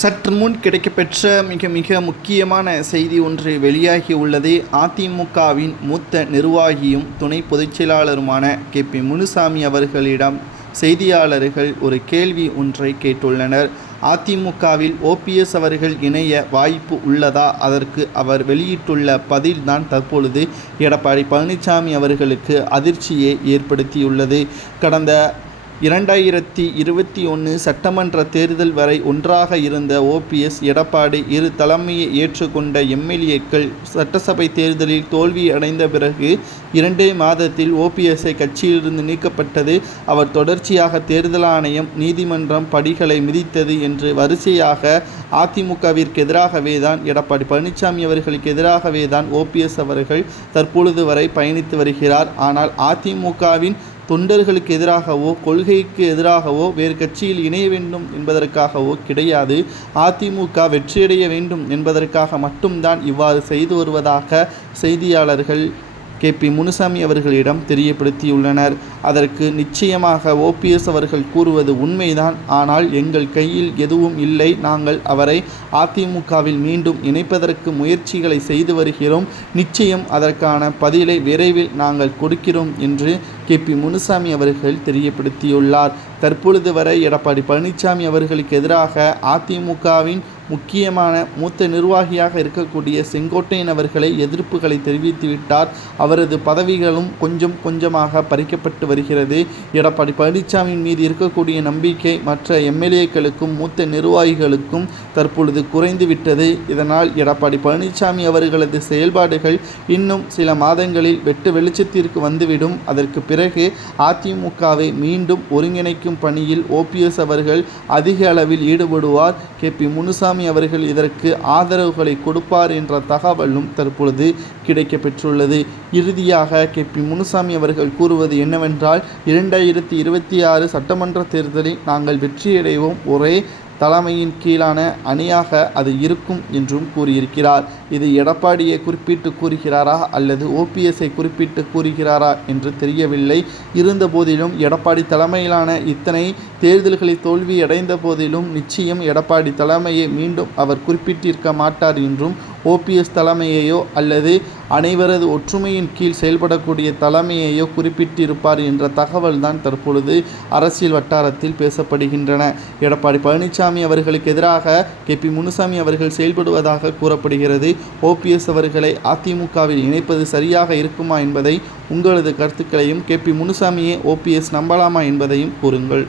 சற்று முன் கிடைக்கப்பெற்ற மிக மிக முக்கியமான செய்தி ஒன்று வெளியாகி உள்ளது. அதிமுகவின் மூத்த நிர்வாகியும் துணை பொதுச் செயலாளருமான கே. பி. முனுசாமி அவர்களிடம் செய்தியாளர்கள் ஒரு கேள்வி ஒன்றை கேட்டுள்ளனர். அதிமுகவில் ஓபிஎஸ் அவர்கள் இணைய வாய்ப்பு உள்ளதா? அதற்கு அவர் வெளியிட்டுள்ள பதில்தான் தற்பொழுது எடப்பாடி பழனிசாமி அவர்களுக்கு அதிர்ச்சியை ஏற்படுத்தியுள்ளது. கடந்த இரண்டாயிரத்தி இருபத்தி ஒன்று சட்டமன்ற தேர்தல் வரை ஒன்றாக இருந்த ஓபிஎஸ் எடப்பாடி இரு தலைமையை ஏற்றுக்கொண்ட எம்எல்ஏக்கள் சட்டசபை தேர்தலில் தோல்வி அடைந்த பிறகு இரண்டே மாதத்தில் ஓபிஎஸ்ஐ கட்சியிலிருந்து நீக்கப்பட்டது. அவர் தொடர்ச்சியாக தேர்தல் ஆணையம் நீதிமன்றம் படிகளை மிதித்தது என்று வரிசையாக அதிமுகவிற்கு எதிராகவே தான் எடப்பாடி பழனிசாமி அவர்களுக்கு எதிராகவே தான் ஓபிஎஸ் அவர்கள் தற்பொழுது வரை பயணித்து வருகிறார். ஆனால் அதிமுகவின் தொண்டர்களுக்கு எதிராகவோ கொள்கைக்கு எதிராகவோ வேறு கட்சியில் இணைய வேண்டும் என்பதற்காகவோ கிடையாது. அதிமுக வெற்றியடைய வேண்டும் என்பதற்காக மட்டும்தான் இவ்வாறு செய்து வருவதாக செய்தியாளர்கள் கே. பி. முனுசாமி அவர்களிடம் தெரியப்படுத்தியுள்ளனர். அதற்கு நிச்சயமாக ஓபிஎஸ் அவர்கள் கூறுவது உண்மைதான். ஆனால் எங்கள் கையில் எதுவும் இல்லை. நாங்கள் அவரை அதிமுகவில் மீண்டும் இணைப்பதற்கு முயற்சிகளை செய்து வருகிறோம். நிச்சயம் அதற்கான பதிலை விரைவில் நாங்கள் கொடுக்கிறோம் என்று கே பி முனுசாமி அவர்கள் தெரியப்படுத்தியுள்ளார். தற்பொழுது வரை எடப்பாடி பழனிசாமி அவர்களுக்கு எதிராக அதிமுகவின் முக்கியமான மூத்த நிர்வாகியாக இருக்கக்கூடிய செங்கோட்டையன் அவர்களை எதிர்ப்புகளை தெரிவித்துவிட்டார். அவரது பதவிகளும் கொஞ்சம் கொஞ்சமாக பறிக்கப்பட்டு வருகிறது. எடப்பாடி பழனிசாமியின் மீது இருக்கக்கூடிய நம்பிக்கை மற்ற எம்எல்ஏக்களுக்கும் மூத்த நிர்வாகிகளுக்கும் தற்பொழுது குறைந்துவிட்டது. இதனால் எடப்பாடி பழனிசாமி அவர்களது செயல்பாடுகள் இன்னும் சில மாதங்களில் வெட்டு வெளிச்சத்திற்கு வந்துவிடும். அதற்கு பிறகு அதிமுகவை மீண்டும் ஒருங்கிணைக்கும் பணியில் ஓபிஎஸ் அவர்கள் அதிக அளவில் ஈடுபடுவார். கே. பி. முனுசாமி அவர்கள் இதற்கு ஆதரவுகளை கொடுப்பார் என்ற தகவலும் தற்பொழுது கிடைக்கப்பெற்றுள்ளது. இறுதியாக கே. பி. முனுசாமி அவர்கள் கூறுவது என்னவென்றால் இரண்டாயிரத்தி இருபத்தி ஆறு சட்டமன்ற தேர்தலில் நாங்கள் வெற்றியடைவோம். ஒரே தலைமையின் கீழான அணியாக அது இருக்கும் என்றும் கூறியிருக்கிறார். இது எடப்பாடியை குறிப்பிட்டு கூறுகிறாரா அல்லது ஓபிஎஸ்ஐ குறிப்பிட்டு கூறுகிறாரா என்று தெரியவில்லை. இருந்தபோதிலும் எடப்பாடி தலைமையிலான இத்தனை தேர்தல்களில் தோல்வியடைந்த போதிலும் நிச்சயம் எடப்பாடி தலைமையை மீண்டும் அவர் குறிப்பிட்டிருக்க மாட்டார் என்றும் ஓபிஎஸ் தலைமையையோ அல்லது அனைவரது ஒற்றுமையின் கீழ் செயல்படக்கூடிய தலைமையையோ குறிப்பிட்டிருப்பார் என்ற தகவல்தான் தற்பொழுது அரசியல் வட்டாரத்தில் பேசப்படுகின்றன. எடப்பாடி பழனிசாமி அவர்களுக்கு எதிராக கே. பி. முனுசாமி அவர்கள் செயல்படுவதாக கூறப்படுகிறது. ஓபிஎஸ் அவர்களை அதிமுகவில் இணைப்பது சரியாக இருக்குமா என்பதை உங்களது கருத்துக்களையும் கே. பி. முனுசாமியை ஓபிஎஸ் நம்பலாமா என்பதையும் கூறுங்கள்.